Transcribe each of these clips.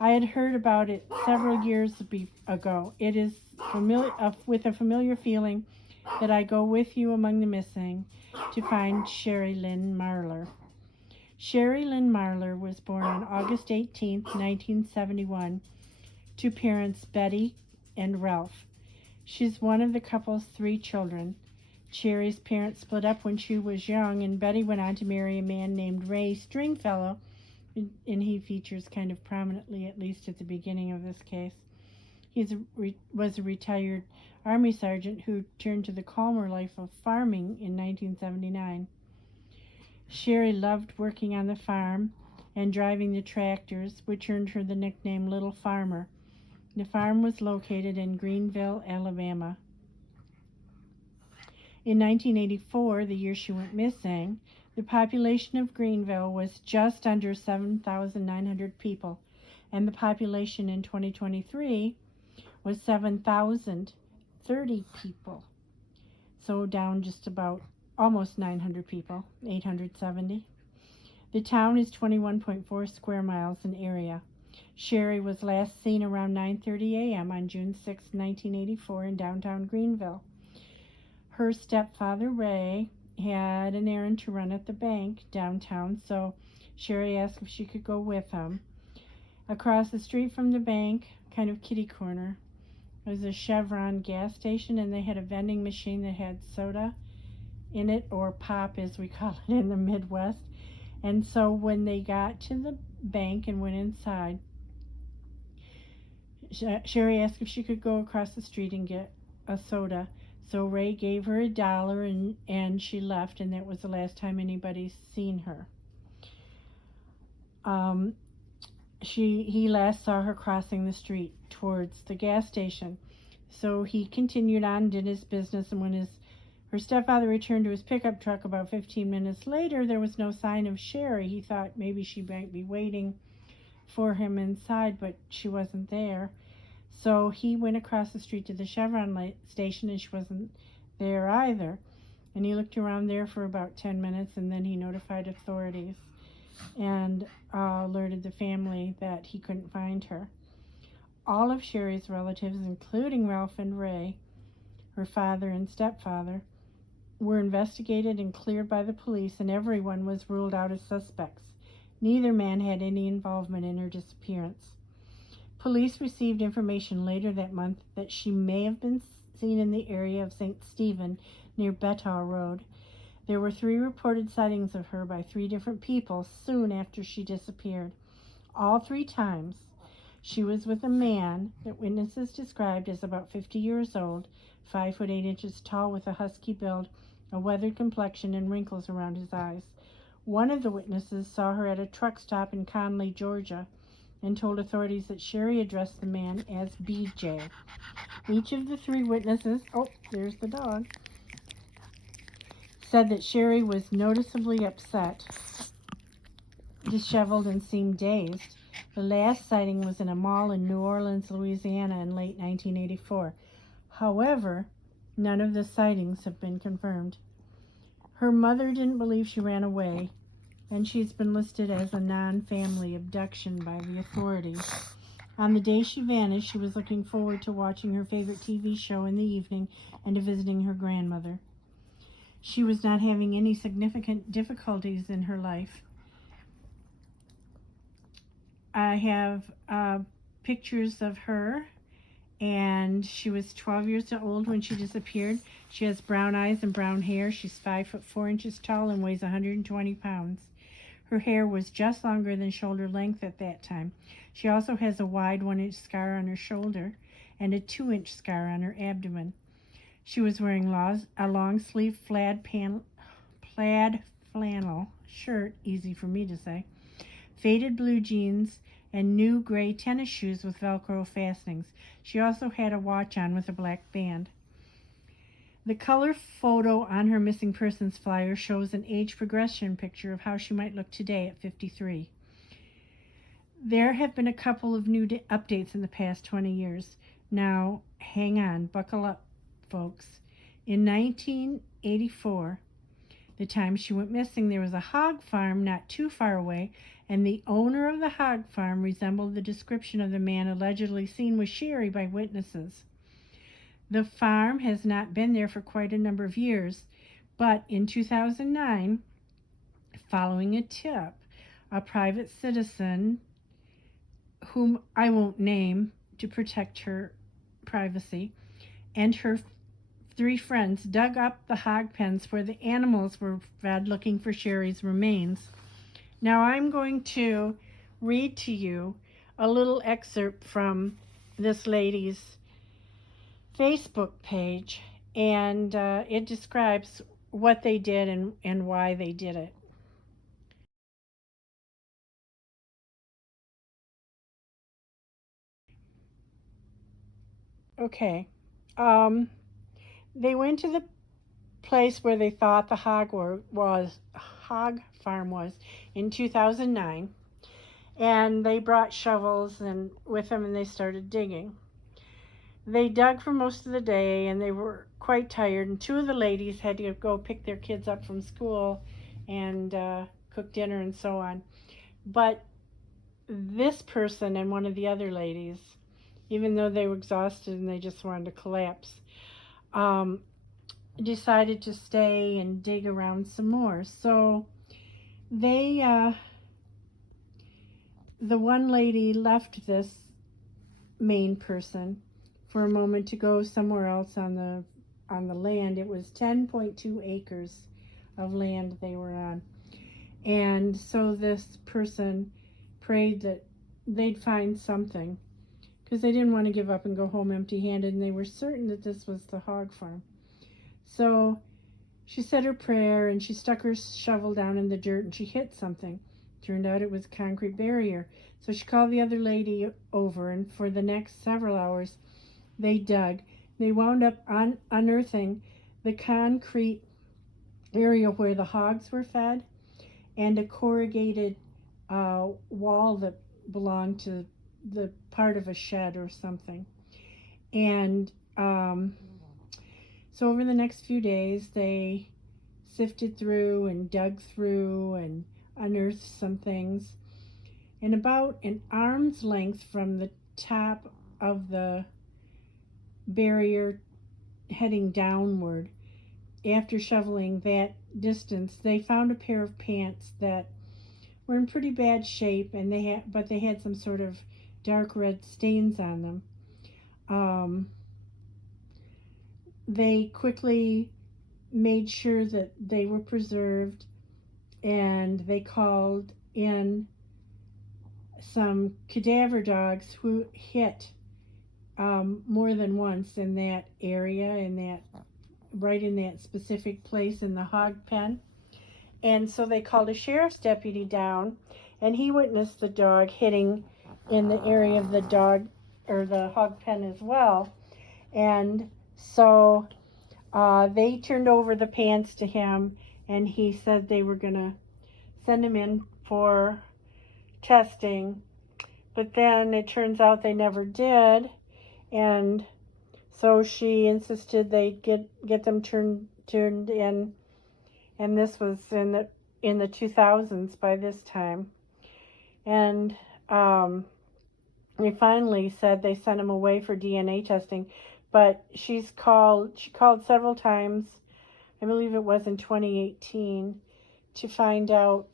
I had heard about it several years ago. It is with a familiar feeling that I go with you among the missing to find Sherry Lynn Marler. Sherry Lynn Marler was born on August 18th, 1971, to parents Betty and Ralph. She's one of the couple's three children. Sherry's parents split up when she was young, and Betty went on to marry a man named Ray Stringfellow, and he features kind of prominently, at least at the beginning of this case. Was a retired Army sergeant who turned to the calmer life of farming in 1979. Sherry loved working on the farm and driving the tractors, which earned her the nickname Little Farmer. The farm was located in Greenville, Alabama. In 1984, the year she went missing, the population of Greenville was just under 7,900 people, and the population in 2023 was 7,030 people. So down just about almost 900 people, 870. The town is 21.4 square miles in area. Sherry was last seen around 9:30 a.m. on June 6, 1984 in downtown Greenville. Her stepfather, Ray, had an errand to run at the bank downtown, so Sherry asked if she could go with him. Across the street from the bank, kind of kitty corner, was a Chevron gas station, and they had a vending machine that had soda in it, or pop as we call it in the Midwest. And so when they got to the bank and went inside, Sherry asked if she could go across the street and get a soda. So Ray gave her $1 and she left, and that was the last time anybody's seen her. He last saw her crossing the street towards the gas station. So he continued on, did his business, and when her stepfather returned to his pickup truck about 15 minutes later, there was no sign of Sherry. He thought maybe she might be waiting for him inside, but she wasn't there. So he went across the street to the Chevron station, and she wasn't there either. And he looked around there for about 10 minutes, and then he notified authorities and alerted the family that he couldn't find her. All of Sherry's relatives, including Ralph and Ray, her father and stepfather, were investigated and cleared by the police, and everyone was ruled out as suspects. Neither man had any involvement in her disappearance. Police received information later that month that she may have been seen in the area of St. Stephen near Betaw Road. There were 3 reported sightings of her by 3 different people soon after she disappeared. All 3 times, she was with a man that witnesses described as about 50 years old, 5 foot 8 inches tall, with a husky build, a weathered complexion, and wrinkles around his eyes. One of the witnesses saw her at a truck stop in Conley, Georgia, and told authorities that Sherry addressed the man as BJ. Each of the 3 witnesses, there's the dog, said that Sherry was noticeably upset, disheveled, and seemed dazed. The last sighting was in a mall in New Orleans, Louisiana in late 1984. However, none of the sightings have been confirmed. Her mother didn't believe she ran away, and she's been listed as a non-family abduction by the authorities. On the day she vanished, she was looking forward to watching her favorite TV show in the evening and to visiting her grandmother. She was not having any significant difficulties in her life. I have pictures of her, and she was 12 years old when she disappeared. She has brown eyes and brown hair. She's 5 foot 4 inches tall and weighs 120 pounds. Her hair was just longer than shoulder length at that time. She also has a wide 1-inch scar on her shoulder and a 2-inch scar on her abdomen. She was wearing a long-sleeve plaid flannel shirt, easy for me to say, faded blue jeans, and new gray tennis shoes with Velcro fastenings. She also had a watch on with a black band. The color photo on her missing persons flyer shows an age progression picture of how she might look today at 53. There have been a couple of new updates in the past 20 years. Now, hang on, buckle up, folks. In 1984, The time she went missing, there was a hog farm not too far away, and the owner of the hog farm resembled the description of the man allegedly seen with Sherry by witnesses. The farm has not been there for quite a number of years, but in 2009, following a tip, a private citizen, whom I won't name to protect her privacy, and her 3 friends dug up the hog pens where the animals were fed looking for Sherry's remains. Now I'm going to read to you a little excerpt from this lady's Facebook page, and it describes what they did and why they did it. Okay. They went to the place where they thought the hog farm was in 2009, and they brought shovels and with them, and they started digging. They dug for most of the day, and they were quite tired, and 2 of the ladies had to go pick their kids up from school and cook dinner and so on. But this person and one of the other ladies, even though they were exhausted and they just wanted to collapse, decided to stay and dig around some more. So they, the one lady left this main person for a moment to go somewhere else on the land. It was 10.2 acres of land they were on. And so this person prayed that they'd find something, because they didn't want to give up and go home empty-handed, and they were certain that this was the hog farm. So she said her prayer, and she stuck her shovel down in the dirt, and she hit something. Turned out it was a concrete barrier. So she called the other lady over, and for the next several hours they dug. They wound up unearthing the concrete area where the hogs were fed, and a corrugated wall that belonged to the part of a shed or something. And so over the next few days, they sifted through and dug through and unearthed some things. And about an arm's length from the top of the barrier heading downward, after shoveling that distance, they found a pair of pants that were in pretty bad shape, and they had some sort of dark red stains on them. They quickly made sure that they were preserved, and they called in some cadaver dogs who hit more than once in that area, right in that specific place in the hog pen. And so they called a sheriff's deputy down, and he witnessed the dog hitting in the area of the hog pen as well. And so they turned over the pants to him, and he said they were going to send him in for testing. But then it turns out they never did, and so she insisted they get them turned in, and this was in the 2000s by this time. And they finally said they sent him away for DNA testing, but she called several times, I believe it was in 2018, to find out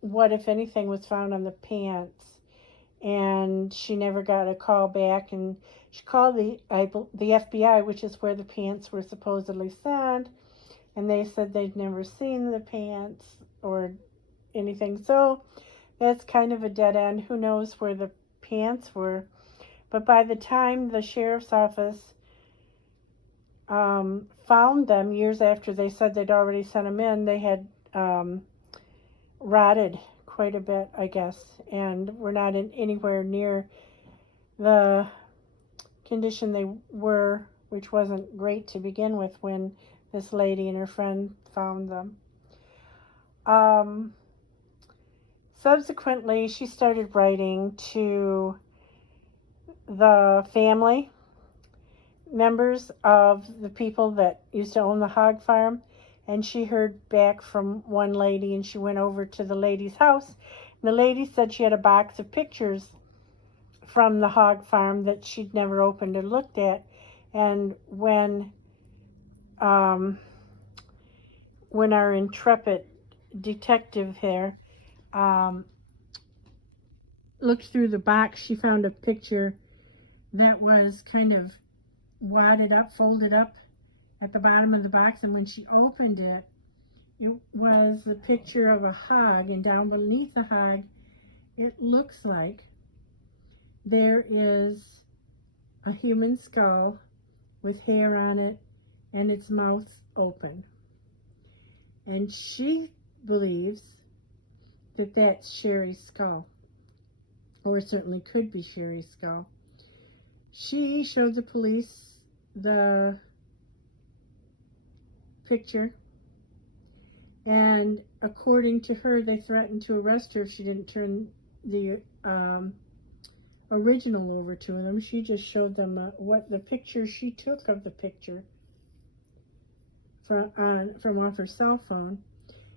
what, if anything, was found on the pants. And she never got a call back, and she called the FBI, which is where the pants were supposedly sent, and they said they'd never seen the pants or anything. So that's kind of a dead end. Who knows where the pants were? But by the time the sheriff's office found them, years after they said they'd already sent them in, they had rotted quite a bit, I guess, and were not anywhere near the condition they were, which wasn't great to begin with when this lady and her friend found them. Subsequently, she started writing to the family members of the people that used to own the hog farm, and she heard back from one lady, and she went over to the lady's house. And the lady said she had a box of pictures from the hog farm that she'd never opened or looked at. And when our intrepid detective here looked through the box, she found a picture that was kind of wadded up, folded up at the bottom of the box. And when she opened it, it was the picture of a hog, and down beneath the hog, it looks like there is a human skull with hair on it and its mouth open. And she believes that that's Sherry's skull, or it certainly could be Sherry's skull. She showed the police the picture, and according to her, they threatened to arrest her if she didn't turn the original over to them. She just showed them what the picture she took of the picture from off her cell phone,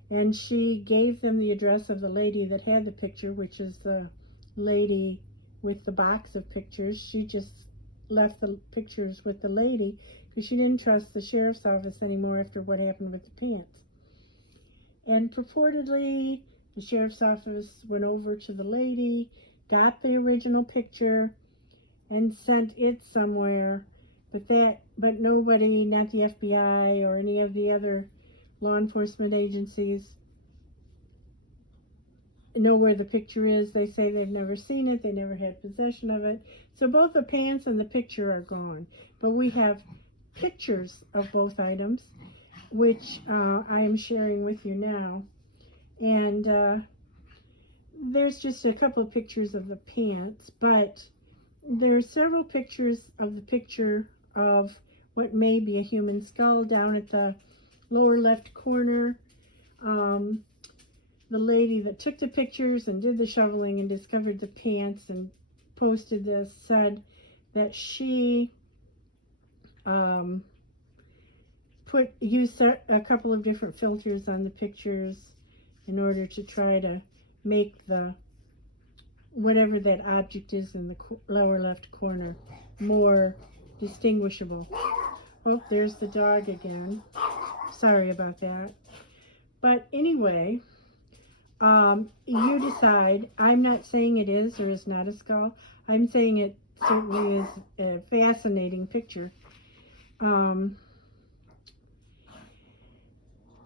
and she gave them the address of the lady that had the picture, which is the lady with the box of pictures. She just left the pictures with the lady because she didn't trust the sheriff's office anymore after what happened with the pants. And purportedly, the sheriff's office went over to the lady, got the original picture, and sent it somewhere. But nobody, not the FBI or any of the other law enforcement agencies, know where the picture is. They say they've never seen it, they never had possession of it. So both the pants and the picture are gone. But we have pictures of both items, which I am sharing with you now. And there's just a couple of pictures of the pants, but there are several pictures of the picture of what may be a human skull down at the lower left corner. The lady that took the pictures and did the shoveling and discovered the pants and posted this said that she used a couple of different filters on the pictures in order to try to make the whatever that object is in the lower left corner more distinguishable. Oh, there's the dog again. Sorry about that. But anyway, you decide. I'm not saying it is or is not a skull. I'm saying it certainly is a fascinating picture.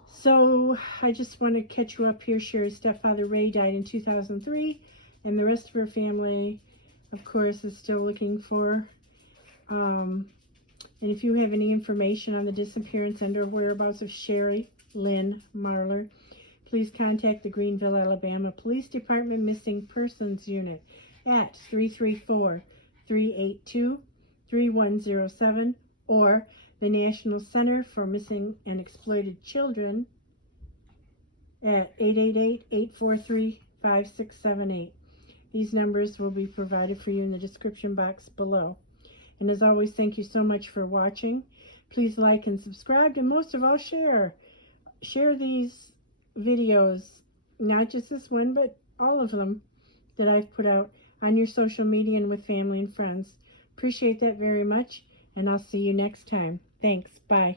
So I just want to catch you up here. Sherry's stepfather, Ray, died in 2003, and the rest of her family, of course, is still looking for. And if you have any information on the disappearance and or whereabouts of Sherry Lynn Marler, please contact the Greenville, Alabama Police Department Missing Persons Unit at 334-382-3107 or the National Center for Missing and Exploited Children at 888-843-5678. These numbers will be provided for you in the description box below. And as always, thank you so much for watching. Please like and subscribe, and most of all, share these videos, not just this one, but all of them that I've put out on your social media and with family and friends. Appreciate that very much, and I'll see you next time. Thanks. Bye.